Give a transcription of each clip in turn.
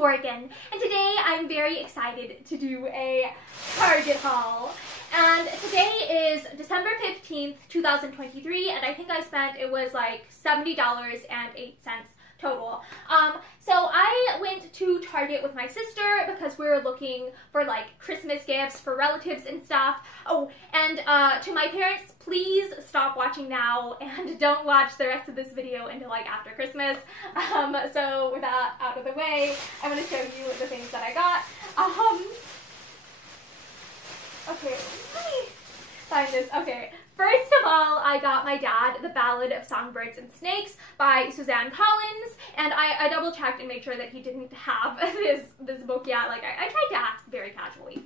Morgan, and today I'm very excited to do a Target haul. And today is December 15th, 2023, and I think I spent, it was like $70.08 total. So I went to Target with my sister because we were looking for like Christmas gifts for relatives and stuff. Oh, and to my parents, please stop watching now and don't watch the rest of this video until like after Christmas. So with that out of the way, I'm going to show you the things that I got. Okay, let me find this. Okay, first of all, I got my dad The Ballad of Songbirds and Snakes by Suzanne Collins, and I double checked and made sure that he didn't have this book yet. Like I tried to ask very casually.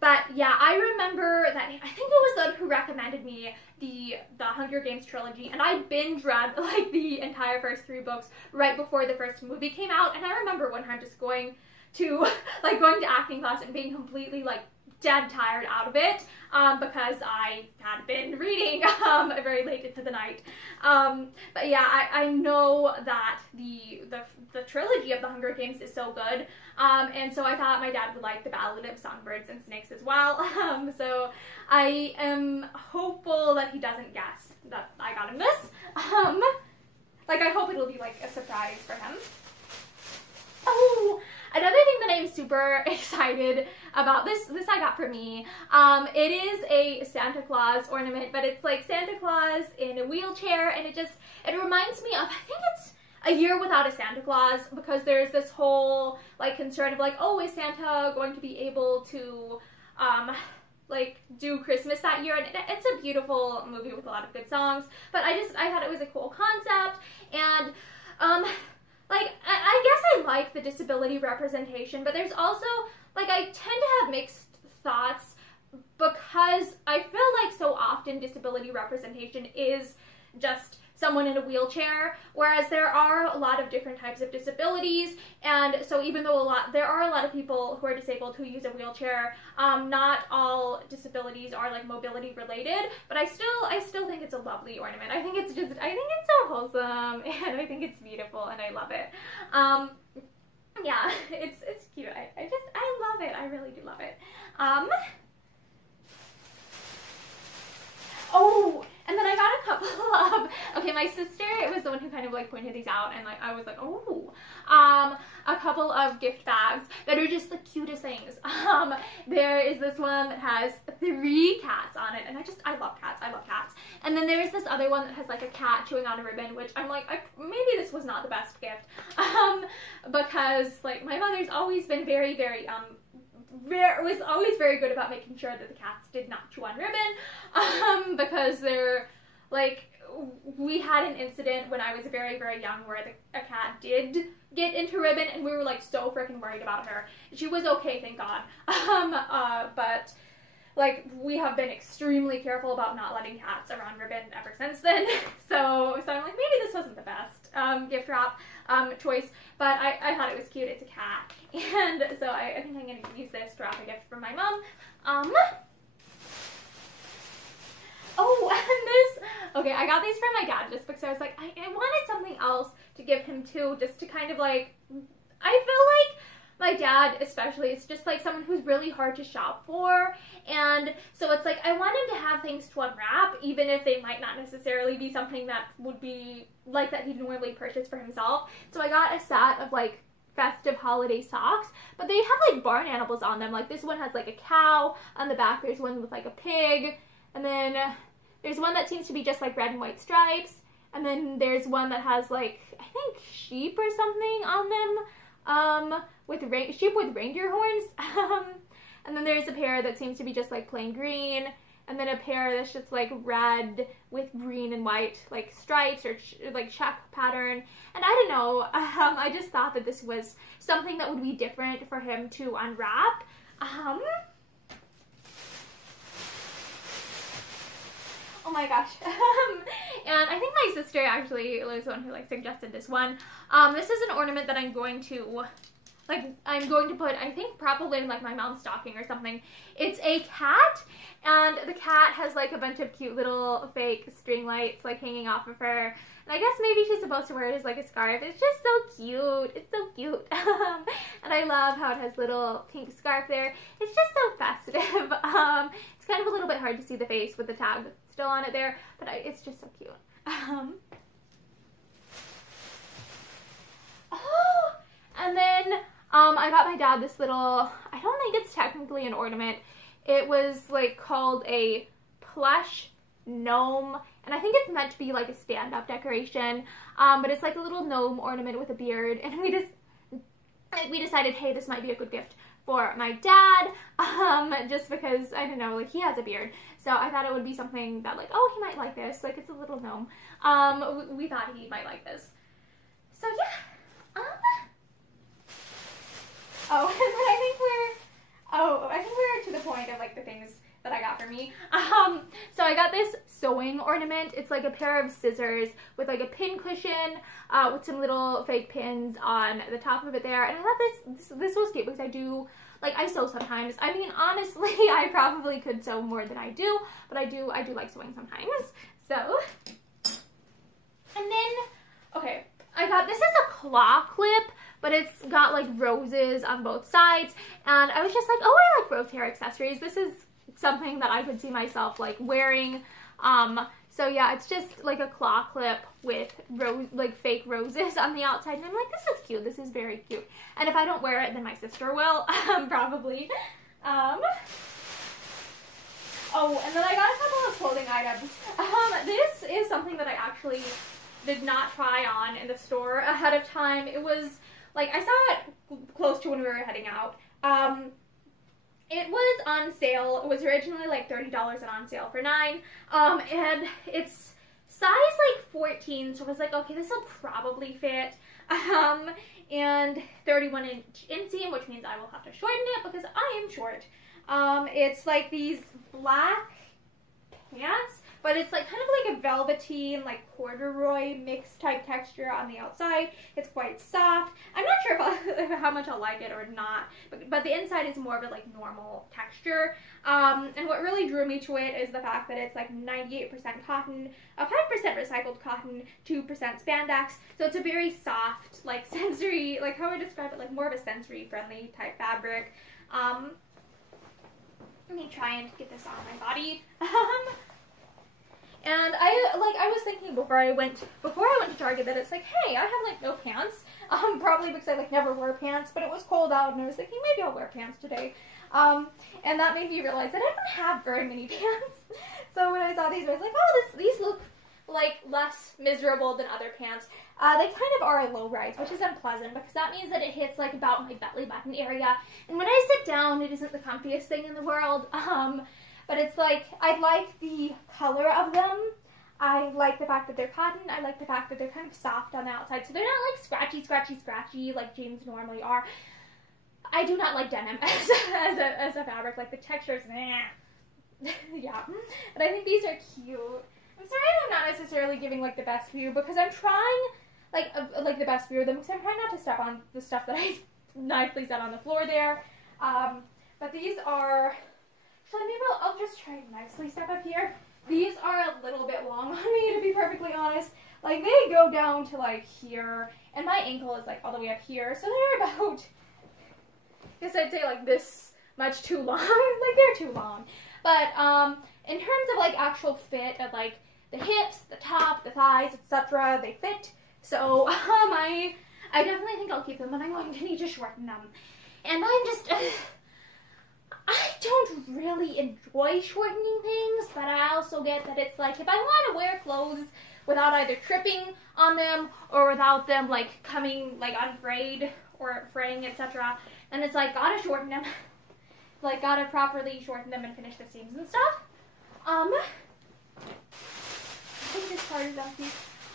But yeah, I remember that I think it was Lud who recommended me the Hunger Games trilogy, and I binge read like the entire first 3 books right before the first movie came out. And I remember one time just going to acting class and being completely like dead tired out of it because I had been reading very late into the night. But yeah, I know that the trilogy of the Hunger Games is so good, and so I thought my dad would like The Ballad of Songbirds and Snakes as well. So I am hopeful that he doesn't guess that I got him this. Like I hope it'll be like a surprise for him. Oh, another thing that I'm super excited about, this I got for me. It is a Santa Claus ornament, but it's like Santa Claus in a wheelchair, and it reminds me of, I think it's A Year Without a Santa Claus, because there's this whole like concern of like, oh, is Santa going to be able to like do Christmas that year? And it's a beautiful movie with a lot of good songs, but I thought it was a cool concept. And like, I guess I like the disability representation, but there's also, like, I tend to have mixed thoughts because I feel like so often disability representation is just someone in a wheelchair, whereas there are a lot of different types of disabilities, and so even though there are a lot of people who are disabled who use a wheelchair, not all disabilities are like mobility related, but I still think it's a lovely ornament. I think it's so wholesome, and I think it's beautiful, and I love it. Yeah, it's cute. I love it. I really do love it. Oh, and then I got a couple of, okay, my sister was the one who kind of like pointed these out, and like I was like, oh, a couple of gift bags that are just the cutest things. There is this one that has 3 cats on it, and I love cats. And then there's this other one that has like a cat chewing on a ribbon, which I'm like, maybe this was not the best gift, because like my mother's always been very was always very good about making sure that the cats did not chew on ribbon, because they're like, we had an incident when I was very young where a cat did get into ribbon, and we were like so freaking worried about her. She was okay, thank God. But like we have been extremely careful about not letting cats around ribbon ever since then. So I'm like, maybe this wasn't the best gift wrap choice, but I thought it was cute. It's a cat, and so I think I'm gonna use this to wrap a gift for my mom. Oh, and this, okay, I got these for my dad just because I was like, I wanted something else to give him too, just to kind of like, I feel like my dad especially is just like someone who's really hard to shop for, and so it's like I want him to have things to unwrap, even if they might not necessarily be something that would be like that he'd normally purchase for himself. So I got a set of like festive holiday socks, but they have like barn animals on them. Like this one has like a cow on the back, there's one with like a pig, and then there's one that seems to be just like red and white stripes, and then there's one that has like, I think sheep or something on them, sheep with reindeer horns. And then there's a pair that seems to be just like plain green, and then a pair that's just like red with green and white like stripes or like check pattern. And I don't know, I just thought that this was something that would be different for him to unwrap. Oh my gosh. And I think my sister actually was the one who like suggested this one. This is an ornament that I'm going to like I'm going to put, I think probably in like my mom's stocking or something. It's a cat, and the cat has like a bunch of cute little fake string lights like hanging off of her. And I guess maybe she's supposed to wear it as like a scarf. It's just so cute. It's so cute. And I love how it has little pink scarf there. It's just so festive. It's kind of a little bit hard to see the face with the tag still on it there, but it's just so cute. Oh, and then I got my dad this little, I don't think it's technically an ornament. It was like called a plush gnome, and I think it's meant to be like a stand-up decoration, but it's like a little gnome ornament with a beard, and we decided, hey, this might be a good gift for my dad, just because, I don't know, like he has a beard, so I thought it would be something that like, oh, he might like this, like it's a little gnome. We thought he might like this. So yeah, oh, and then I think we're to the point of like the things that I got for me. So I got this sewing ornament. It's like a pair of scissors with like a pin cushion, with some little fake pins on the top of it there. And I thought this was cute because I sew sometimes. I mean, honestly, I probably could sew more than I do, but I do like sewing sometimes. So, and then, okay, this is a claw clip, but it's got like roses on both sides, and I was just like, oh, I like rose hair accessories. This is something that I could see myself like wearing. So yeah, it's just like a claw clip with fake roses on the outside, and I'm like, this is cute. This is very cute. And if I don't wear it, then my sister will, probably. Oh, and then I got a couple of clothing items. This is something that I actually did not try on in the store ahead of time. It was like, I saw it close to when we were heading out. It was on sale. It was originally like $30 and on sale for $9. And it's size like 14, so I was like, okay, this will probably fit. And 31-inch inseam, which means I will have to shorten it because I am short. It's like these black pants, but it's like kind of like a velveteen, like corduroy mixed type texture on the outside. It's quite soft. I'm not sure how much I'll like it or not, but the inside is more of a like normal texture. And what really drew me to it is the fact that it's like 98% cotton, 5% recycled cotton, 2% spandex. So it's a very soft, like sensory, like how I describe it, like more of a sensory friendly type fabric. Let me try and get this on my body. And I was thinking before I went to Target that it's like, hey, I have like no pants. Probably because I like never wear pants, but it was cold out and I was thinking maybe I'll wear pants today. And that made me realize that I don't have very many pants. So when I saw these, I was like, oh, these look like less miserable than other pants. They kind of are a low rise, which is unpleasant because that means that it hits like about my belly button area. And when I sit down, it isn't the comfiest thing in the world. But it's like, I like the color of them. I like the fact that they're cotton. I like the fact that they're kind of soft on the outside. So they're not like scratchy like jeans normally are. I do not like denim as a fabric. Like the texture's yeah. But I think these are cute. I'm sorry I'm not necessarily giving like the best view because I'm trying like the best view of them because I'm trying not to step on the stuff that I nicely set on the floor there. But these are, actually maybe I'll just try to nicely step up here. These are a little bit long on me, to be perfectly honest. Like they go down to like here, and my ankle is like all the way up here, so they're about, I guess I'd say like this much too long. Like they're too long. But in terms of like actual fit of like the hips, the top, the thighs, etc., they fit. So I definitely think I'll keep them, but I'm going to need to shorten them. And I'm just, I don't really enjoy shortening things, but I also get that it's like if I want to wear clothes without either tripping on them or without them like coming like unfrayed or fraying, etc., then it's like gotta shorten them. Like gotta properly shorten them and finish the seams and stuff. I think this part is empty.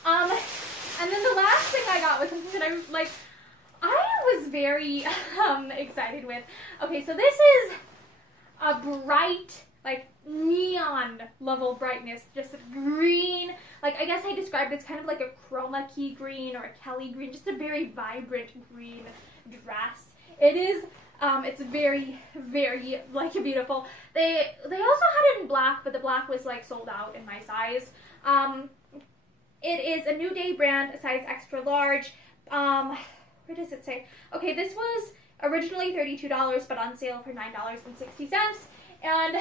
And then the last thing I got was something that I was very excited with. Okay, so this is a bright, like neon level brightness, just green. Like I guess I described it as kind of like a chroma key green or a Kelly green, just a very vibrant green dress. It is, it's very, very, like, beautiful. They also had it in black, but the black was, like, sold out in my size. It is a New Day brand, size extra large. Where does it say? Okay, this was originally $32, but on sale for $9.60. And,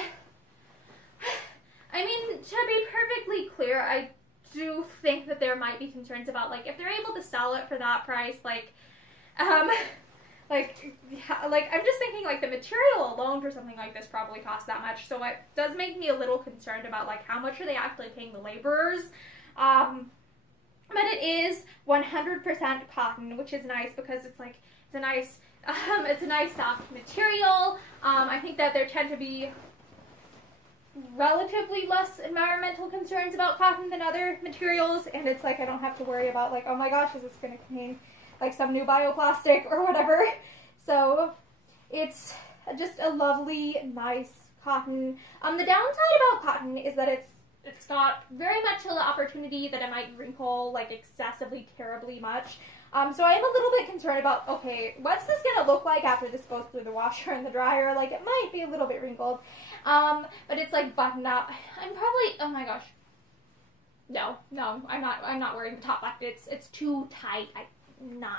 I mean, to be perfectly clear, I do think that there might be concerns about, like, if they're able to sell it for that price, like, I'm just thinking, like, the material alone for something like this probably costs that much, so it does make me a little concerned about, like, how much are they actually paying the laborers. But it is 100% cotton, which is nice because it's, like, it's a nice soft material. I think that there tend to be relatively less environmental concerns about cotton than other materials, and it's like I don't have to worry about, like, oh my gosh, is this going to contain, like, some new bioplastic or whatever. So it's just a lovely, nice cotton. The downside about cotton is that it's got very much the opportunity that it might wrinkle, like, excessively terribly much. So I am a little bit concerned about, okay, what's this going to look like after this goes through the washer and the dryer? Like, it might be a little bit wrinkled. But it's, like, buttoned up. I'm probably, oh my gosh. No, I'm not wearing the top button. It's too tight. No.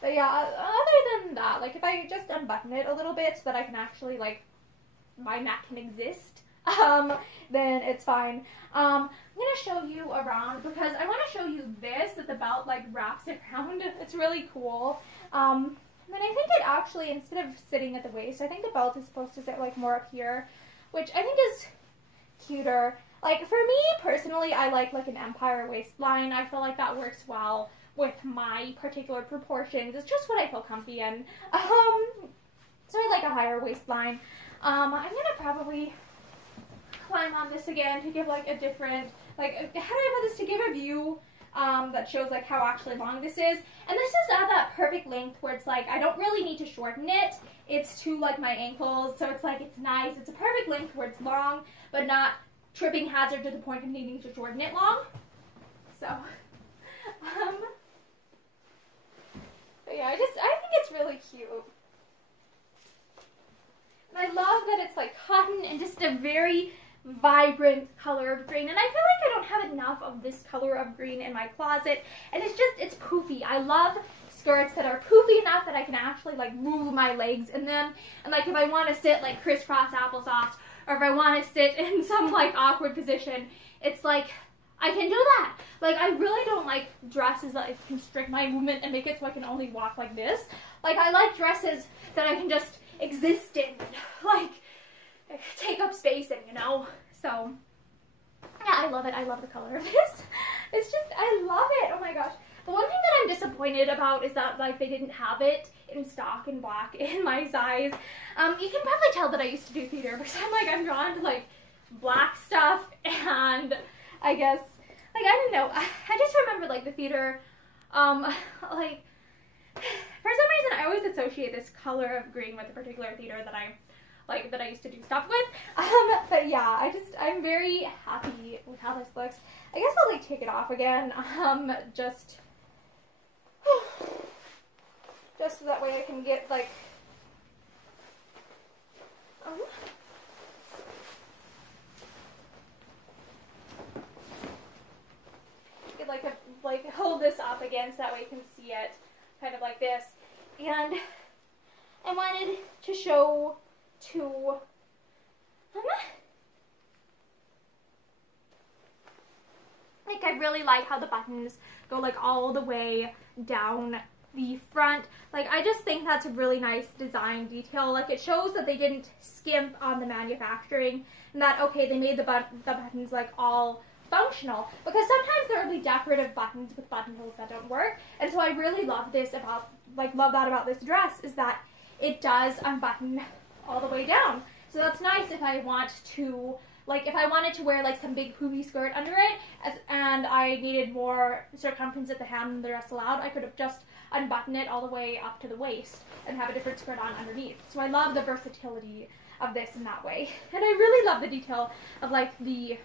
But yeah, other than that, like, if I just unbutton it a little bit so that I can actually, like, my neck can exist, then it's fine. I'm gonna show you around because I want to show you this, that the belt, like, wraps around. It's really cool. And then I think it actually, instead of sitting at the waist, I think the belt is supposed to sit, like, more up here, which I think is cuter. Like, for me, personally, I like an empire waistline. I feel like that works well with my particular proportions. It's just what I feel comfy in. So I like a higher waistline. I'm gonna probably climb on this again to give, like, a different, like, how do I put this, to give a view that shows, like, how actually long this is. And this is at that perfect length where it's like I don't really need to shorten it. It's to, like, my ankles, so it's like it's nice. It's a perfect length where it's long but not tripping hazard to the point of needing to shorten it long. So but yeah, I think it's really cute. And I love that it's, like, cotton and just a very vibrant color of green. And I feel like I don't have enough of this color of green in my closet. And it's poofy. I love skirts that are poofy enough that I can actually, like, move my legs in them. And, like, if I want to sit, like, crisscross applesauce, or if I want to sit in some, like, awkward position, it's like I can do that. Like, I really don't like dresses that constrict my movement and make it so I can only walk like this. Like, I like dresses that I can just exist in, like, take up space in, you know? So, yeah, I love it. I love the color of this. It's just, I love it. Oh my gosh. The one thing that I'm disappointed about is that, like, they didn't have it in stock in black in my size. You can probably tell that I used to do theater because I'm drawn to, like, black stuff, and I guess, like, I don't know. I just remember, like, the theater, like, for some reason I always associate this color of green with a particular theater that I used to do stuff with. But yeah, I'm very happy with how this looks. I guess I'll, like, take it off again, just so that way I can get, like, hold this up again so that way you can see it, kind of like this. And I wanted to show like, I really like how the buttons go, like, all the way down the front. Like, I just think that's a really nice design detail. Like, it shows that they didn't skimp on the manufacturing, and that, okay, they made the buttons, like, all functional, because sometimes there will be decorative buttons with buttonholes that don't work. And so I really love that about this dress, is that it does unbutton all the way down. So that's nice if I want to, like, if I wanted to wear, like, some big poofy skirt under it, and I needed more circumference at the hem than the rest allowed, I could have just unbuttoned it all the way up to the waist and have a different skirt on underneath. So I love the versatility of this in that way. And I really love the detail of, like, the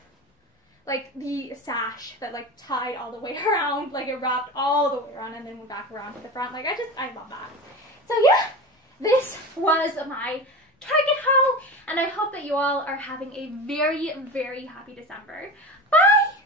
like the sash that like tied all the way around, like it wrapped all the way around and then went back around to the front. Like I love that. So yeah, this was my Target haul, and I hope that you all are having a very, very happy December. Bye!